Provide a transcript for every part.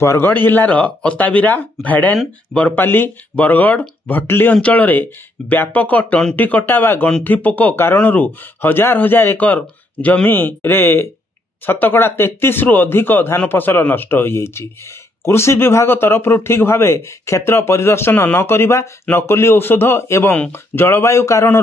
बरगढ़ जिलार अताबिरा भेडेन बरपाली बरगढ़ भटली अंचल व्यापक टंटीकटा व गंठी पोक कारण हजार हजार एकर जमी रे शतकड़ा 33 रु अधिक धान फसल नष्ट हो जाइछि। कृषि विभाग तरफ ठीक भाव क्षेत्र परिदर्शन न करिबा नकली औषध एवं जलवायु कारण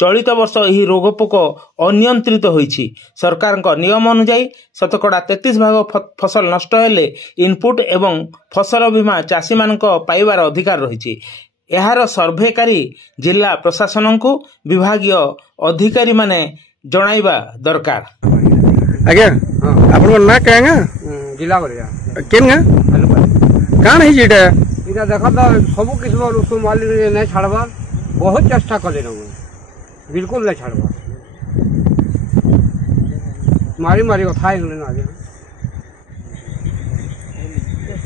चलित वर्ष यह रोगपोक अनियंत्रित होइछि। सरकार नियम अनुसार शतकड़ा 33 भाग फसल नष्ट हेले इनपुट एवं फसल बीमा चाषी मानक पाइबार अधिकार रही। यार सर्वेकारी जिला प्रशासन को विभागीय अधिकारी माने जणाइबा दरकार। आज्ञा आपन ना कहंगा जिला बलिया केनगा कान है जेटा इटा देखा तो सब किस्म रुसु माली नहीं छाड़बा बहुत चेष्टा कले बिल्कुल नहीं छाड़बा मारी मारी कथा गले ना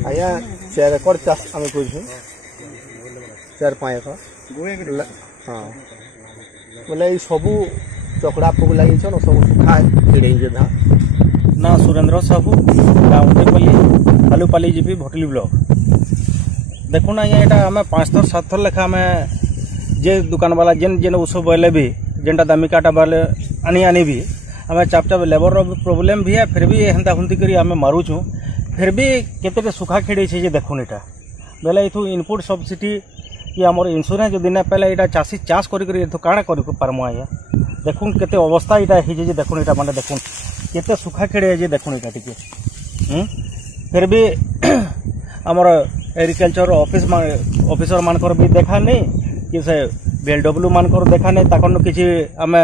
आया 4 एकड़ चाष आम कर 4-5 एकड़ हाँ बोले सब चकड़ा पोक लगे सब सुखा किड़े धा ना सुरेंद्र साहू गाँवपल्ली हालुपाली जीपी भटली ब्लॉक देखुना आज्ञा यहाँ आम 5 थर 7 थर लेखा आम जे दुकान वाला जेन जेन ऊस बोले भी जेनटा दामिकाटा बाले आनी भी आम चाप चाप लेबर प्रोब्लेम भी है फिर भी हेन्ता हुंती करी आम मारुचु फिर भी केते सुखा खेड़े जे देखुन इटा बेले इथु इनपुट सब्सिडी कि आमर इंश्योरेंस जदि ना पाइले यहाँ चाषी चाष करी काଣା कर पारमु आज्ञा देखुन केते अवस्था इटा है देखुन इटा माने देखुन केते सुखा खेड़े जे देखुन इटा टिके फिर भी आमर एग्रीकल्चर ऑफिसर मानकर भी देखा नहीं कि से बीएलडब्ल्यू मानकर देखा नहीं ताकन किसी आम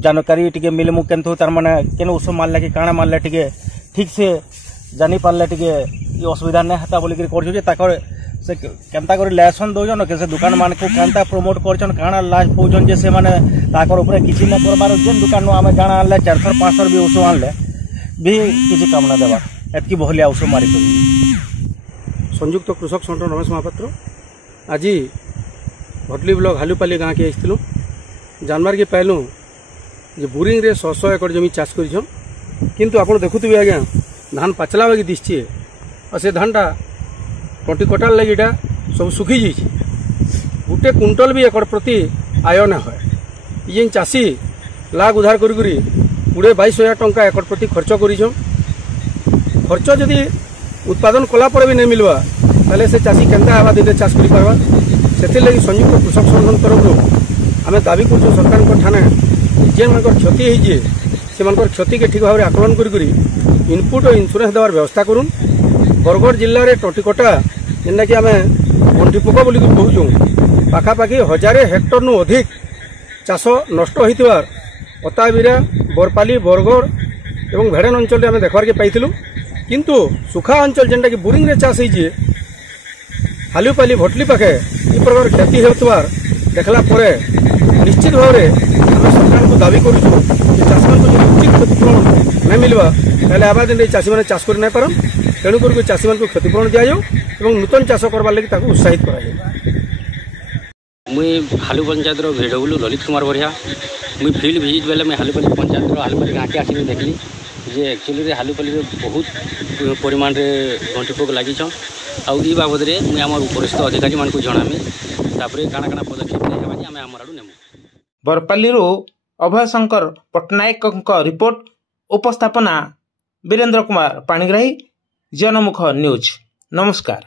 जानकारी टिके मिलमु केंतु तार माने केन उस मारले कि काଣା मारले टिके ठीक से जानी पारले टिके असुविधा नहीं हता बोली कर ताकर से केनता कर लेसन दौजन के दुकान मान को केनता प्रमोट करछन काଣା लाज पौजन जे से माने ताकर ऊपर किछि न करबार जेन दुकान आमे जाना आनले 4 थर 5 थर भी उस आनले भी किछि काम न देबा एतकी बहलिया उस मारी कर। संयुक्त कृषक संगठन रमेश महापात्र आज भटली ब्लॉक हालुपाली गाँव के आइलु जानवर के पाइलु जे बोरिंग रे 100 एकड़ जमी चाष कर किंतु आप देखुवे आज्ञा धान पाचला बाकी दिशे और से धानटा टंटी कटार लगे सब सुखी जाइए गोटे कुंटल भी एकड़ प्रति आय न है ये चाषी लाख उधार कर 20-22 टंका एकड़ प्रति खर्च खर्च जदि उत्पादन कलापर भी नहीं मिलवा ताले से चाषी केनता आवा दिन चाष कर पारबा से लगी संयुक्त कृषक संगठन तरफ आम दाबी कर सरकार ठाने जेन मान क्षति होइए से क्षति के ठीक भाव आकलन कर इनपुट और इंश्योरेंस देवार व्यवस्था करूँ। बरगढ़ जिले में टंटीकटा जेनटा कि आम गंठी पोक बोली कहूँ पाखापाखि 1000 हेक्टर नु अधिक चाष नष्ट होइतिबार अताबिरा बरपाली बरगढ़ एवं भेडेन अंचल आम देखबार के पाइलु किंतु सुखा अंचल जेनटा कि बोरिंग रे चाष होइए हालुपाली भटली पाखे ई प्रकार क्षति होइतिबार देखला परे निश्चित भाव में सरकार को दाबी करूँ चाषी मान उचित क्षतिपूरण नहीं मिलवा ताले आबा दिन चाषी मैंने चाष कर नहीं पारन तेणुक चाषी मान को क्षतिपूरण दि जाऊ और नूतन चाष करवार लगी उत्साहित कर। मुई हालु पंचायत VW ललित कुमार बरिया मुई फील्ड विजिट बेले मैं हालुपाली पंचायत हालुपाली गाँव के आसिक देखली जे एक्चुअली हालुपाली बहुत परिमाण गंठी पोक लगी आई बाबद में मुझे आम वरिष्ठ अधिकारी मान जनामी काଣା काଣା पदक्षेप नहीं आम आम आड़ू नेमु। Barpali Abhay Shankar Patnaik report उपस्थापना Virendra Kumar Panigrahi जनमुख news. नमस्कार।